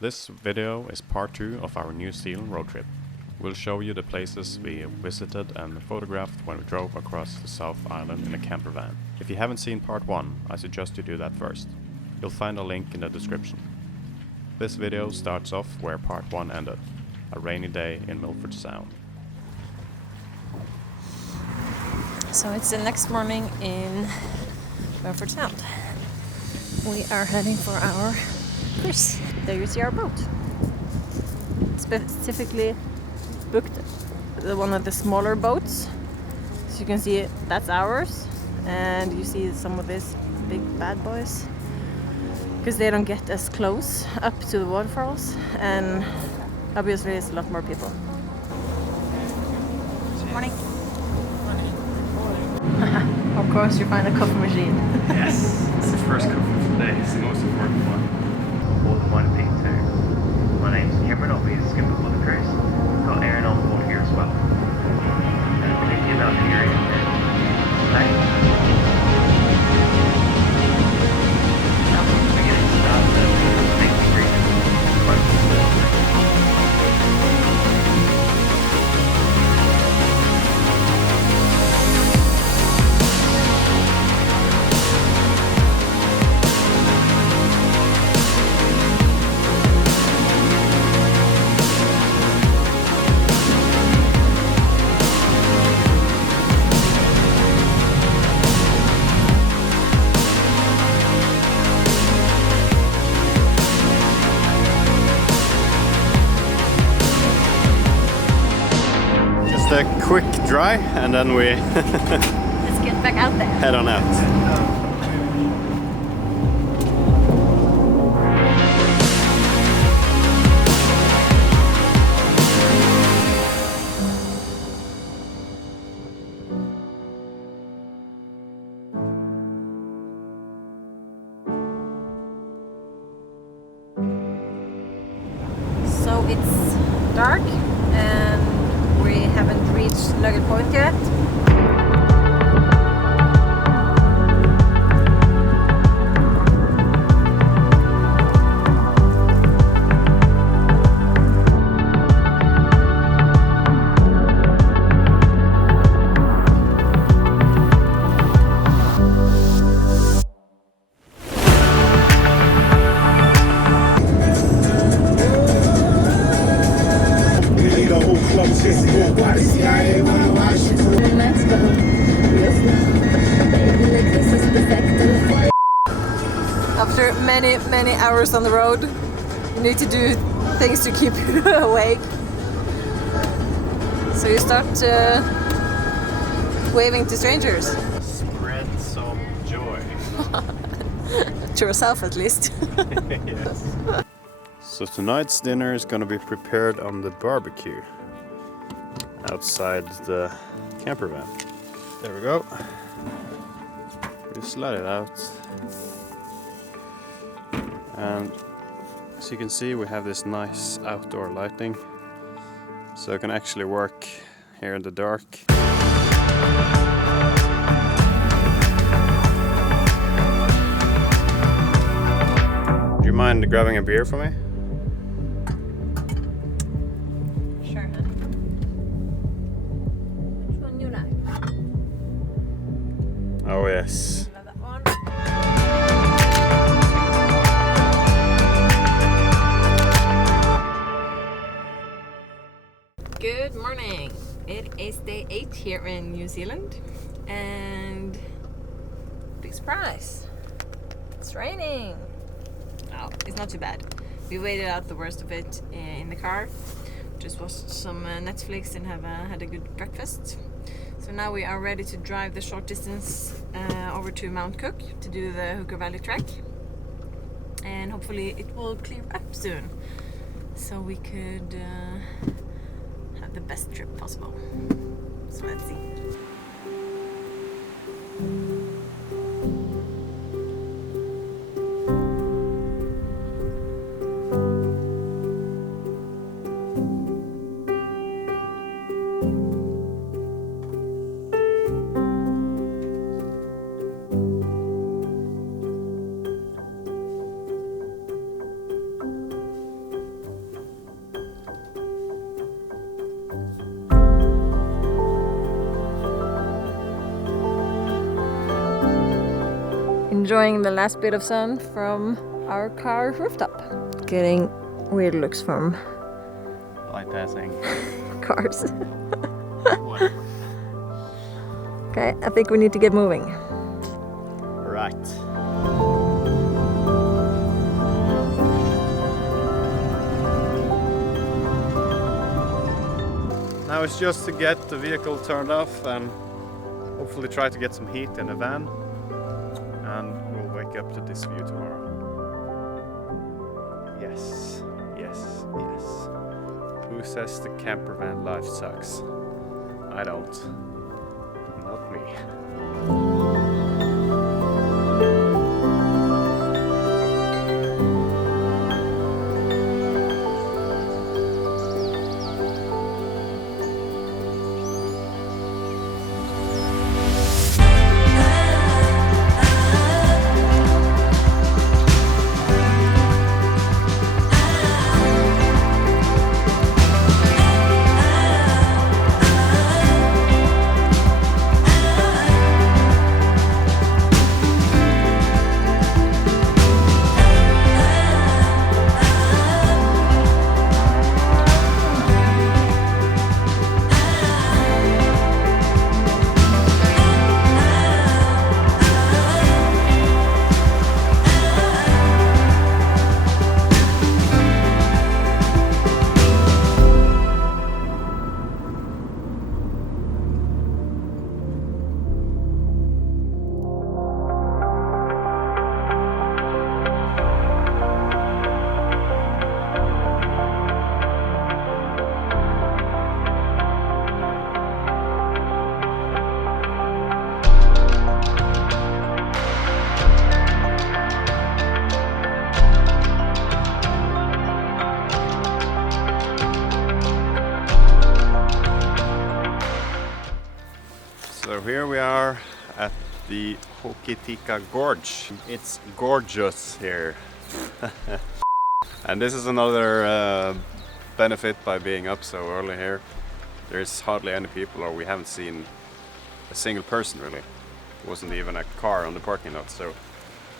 This video is part 2 of our New Zealand road trip. We'll show you the places we visited and photographed when we drove across the South Island in a camper van. If you haven't seen part 1, I suggest you do that first. You'll find a link in the description. This video starts off where part 1 ended, a rainy day in Milford Sound. So it's the next morning in Milford Sound. We are heading for our cruise. There you see our boat. Specifically booked one of the smaller boats. So you can see that's ours. And you see some of these big bad boys. Because they don't get as close up to the waterfalls. And obviously it's a lot more people. Morning. Of course you find a coffee machine. Yes, it's the first coffee of the day. It's the most important one. Board the Wanaka too. My name's Cameron. I'll be the skipper for the cruise. We've got Aaron on board here as well. Thank you about the area. Thanks. We're getting started. Thank you for A quick dry and then we Let's get back out there. head on out. So it's dark and we haven't reached Nugget Point yet. After many hours on the road, you need to do things to keep you awake. So you start waving to strangers. Spread some joy. To yourself at least. Yes. So tonight's dinner is going to be prepared on the barbecue outside the camper van. There we go. We slide it out. And as you can see, we have this nice outdoor lighting, so I can actually work here in the dark. Do you mind grabbing a beer for me? Sure, honey. Which one you like? Oh yes. Love that one. Good morning. It is day 8 here in New Zealand, and big surprise, it's raining. Oh, it's not too bad. We waited out the worst of it in the car, just watched some Netflix and had a good breakfast. So now we are ready to drive the short distance over to Mount Cook to do the Havana Track, and hopefully it will clear up soon so we could have the best trip possible. So let's see. enjoying the last bit of sun from our car rooftop. Getting weird looks from Bypassing. cars. Okay, I think we need to get moving. Right. Now it's just to get the vehicle turned off and hopefully try to get some heat in the van, and we'll wake up to this view tomorrow. Yes, yes, yes. Who says the camper van life sucks? I don't. Not me. So here we are at the Hokitika Gorge. It's gorgeous here. And this is another benefit by being up so early here. There's hardly any people, or we haven't seen a single person really. There wasn't even a car on the parking lot, so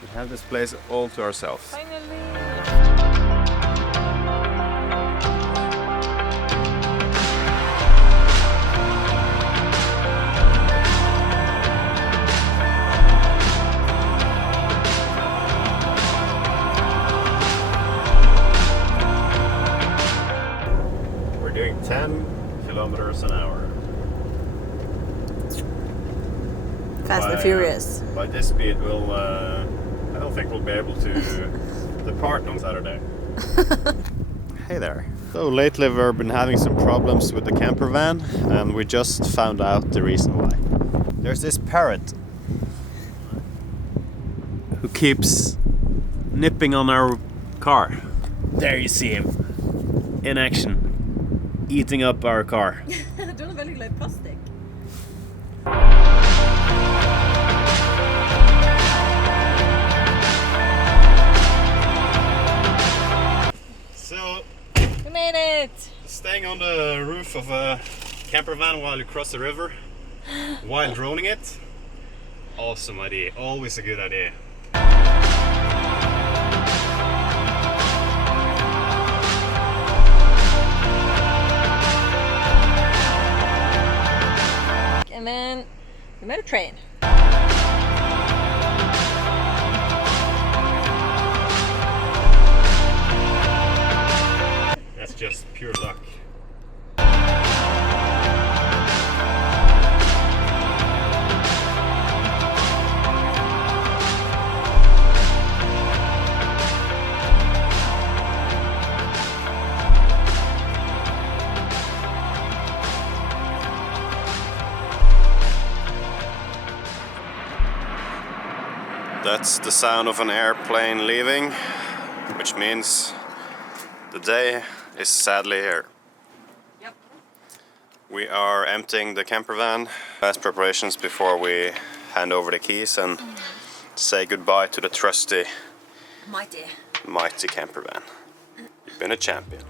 we have this place all to ourselves. Finally! We're doing 10 kilometers an hour. Fast and Furious. By this speed, we'll. I don't think we'll be able to depart on Saturday. Hey there. So lately we've been having some problems with the camper van, and we just found out the reason why. There's this parrot who keeps nipping on our car. There you see him in action, eating up our car. Du är väldigt glad i plastik. So, We made it! staying on the roof of a camper van while you cross the river, while droning it, awesome idea, always a good idea. And then we met a train. That's just pure luck. That's the sound of an airplane leaving, which means the day is sadly here. Yep. We are emptying the camper van. Last preparations before we hand over the keys and say goodbye to the trusty, mighty camper van. You've been a champion.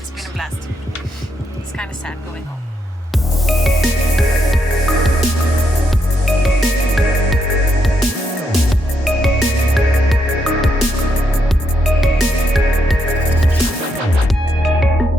It's been a blast. It's kind of sad going home.